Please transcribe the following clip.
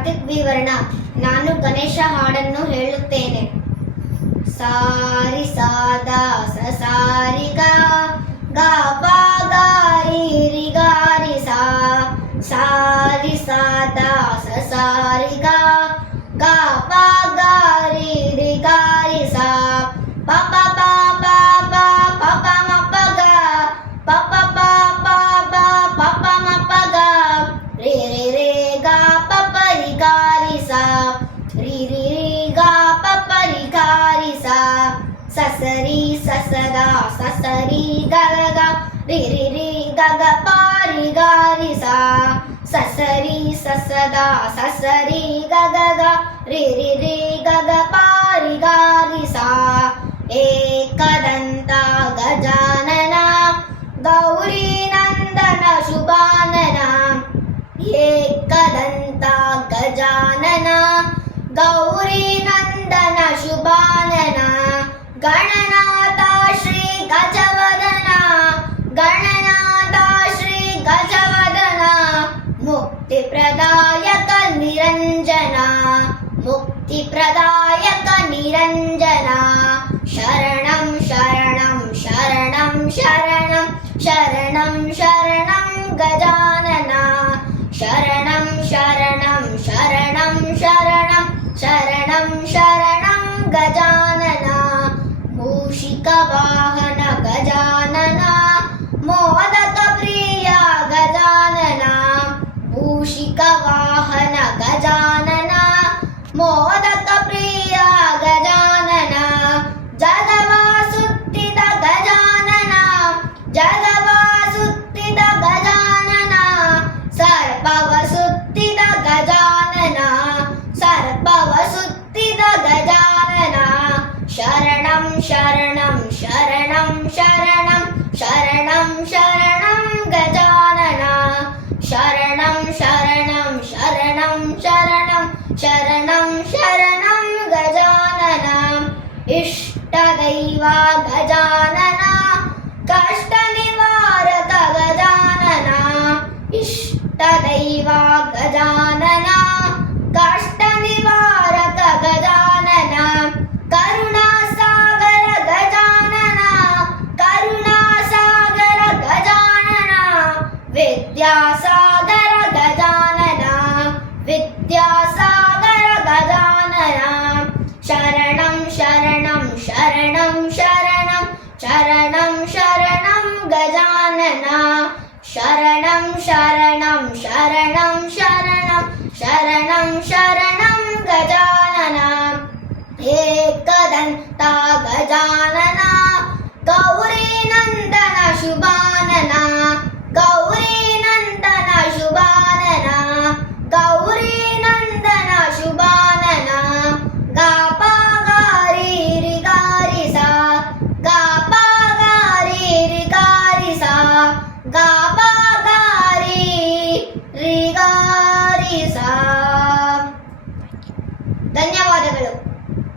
ಕಾರ್ತಿಕ್ ವಿವರಣ. ನಾನು ಗಣೇಶ ಹಾಡನ್ನು ಹೇಳುತ್ತೇನೆ. ಸಾರಿ ಸಾದ ಸ ಸಾರಿ ಗ ಗ ಪ ಗ ರಿ ರಿ ಗ ರಿ ಸಾ ಸಾರಿ ಸಾದ ಸ ಸಾರಿ ಗ ಗ ಪ ಗ ರಿ ರಿ ಗ ರಿ ಸಾ ಪ ಪ ಪ ಪ ಪ ಪ ಪ ಮ ಪ ಗ ಪ ಪ ಪ ಪ ಪ ಪ ಪ ಮ ಪ ಗ ರಿ ರಿ ರಿ ಗ ಪ ಪ ರಿ ಗ ರಿ ಸಾ ರಿ ರಿ ರಿ ಗ ಪ ಪ ರಿ ಗ ರಿ ಸಾ ಸಸರಿ ಸಸದ ಸಸರಿ ಗ ಗ ರಿ ರಿ ರಿ ಗ ಗ ಪ ರಿ ಗ ರಿ ಸಾ ಸಸರಿ ಸಸದ ಸಸರಿ ಗ ಗ ಗ ರಿ ರಿ ರಿ ಗ ಗ ಪ ರಿ ಗ ರಿ ಸಾ ಏಕದಂತ ಗಜಾನನ ಗೌರಿ ನಂದನ ಶುಭಾನನ ಏಕದಂತ ಗಜಾನನ ಗೌರಿ ನಂದನ ಶುಭಾನನ ಗಣನಾಥ ಶ್ರೀ ಗಜವದನ ಗಣನಾಥ ಶ್ರೀ ಗಜವದನ ಮುಕ್ತಿ ಪ್ರದಾಯಕ ನಿರಂಜನ ಮುಕ್ತಿ ಪ್ರದಾಯಕ ನಿರಂಜನ ಶರಣಂ ಶರಣಂ ಶರಣಂ ಶರಣಂ ಶರಣಂ ಶರಣಂ ಗಜಾನನ ಶರಣಂ ಶರಣಂ ಶರಣಂ ಶರಣಂ ಶರಣಂ ಶರಣಂ ಗಜಾನನ ಮೂಷಿಕ ವಾಹನ ಗಜಾನನ ಮೋದಕ ಪ್ರಿಯ ಗಜಾನನ ಮೂಷಿಕ ವಾಹನ ಗಜಾನನ ಮೋದಕ ಪ್ರಿಯ ಗಜಾನನ ಜಗವಾ ಸುತ್ತಿದ ಗಜಾನನ ಜಗವಾ ಸುತ್ತಿದ ಗಜಾನನ ಸರ್ಪವ ಸುತ್ತಿದ ಗಜಾನನ ಸರ್ಪವ ಸುತ್ತಿದ ಗಜಾನನ ಶರಣಂ ಶರಣಂ ಶರಣಂ ಶರಣಂ ಶರಣಂ ಶರಣಂ ಗಜಾನನ ಶರಣಂ ಶರಣಂ ಶರಣಂ ಶರಣಂ ಶರಣಂ ಶರಣಂ ಗಜಾನನ ಇಷ್ಟ ದೈವ ಗಜಾನನ ಕಷ್ಟ ನಿವಾರಕ ಗಜಾನನ ಇಷ್ಟ ದೈವ ಗಜಾನನ ಕಷ್ಟ ನಿವಾರಕ ಗಜಾನನ ಕರುಣಾಸಾಗರ ಗಜಾನನ ಕರುಣಾಸಾಗರ ಗಜಾನನ ವಿದ್ಯಾಸಾಗರ ಗಜಾನನ ವಿದ್ಯಾಸಾಗರ ಗಜಾನನ ಶರಣಂ ಶರಣಂ ಶರಣಂ ಶರಣಂ ಶರಣಂ ಶರಣಂ ಗಜಾನನ ಶರಣಂ ಶರಣಂ ಶರಣಂ ಶರಣಂ ಶರಣಂ ಶರಣಂ ಗಜಾನನ ಏಕದಂತ ಗಜಾನನ ಗೌರಿ ನಂದನ ಶುಭಾನನ ಗೌರಿ ನಂದನ ಶುಭಾನನ ಗೌರಿ ನಂದನ ಶುಭಾನನ ಗ ಪ ಗ ರಿ ರಿ ಗ ರಿ ಸಾ ಗ ಪ ಗ ರಿ ರಿ ಗ ರಿ ಸಾ ಗ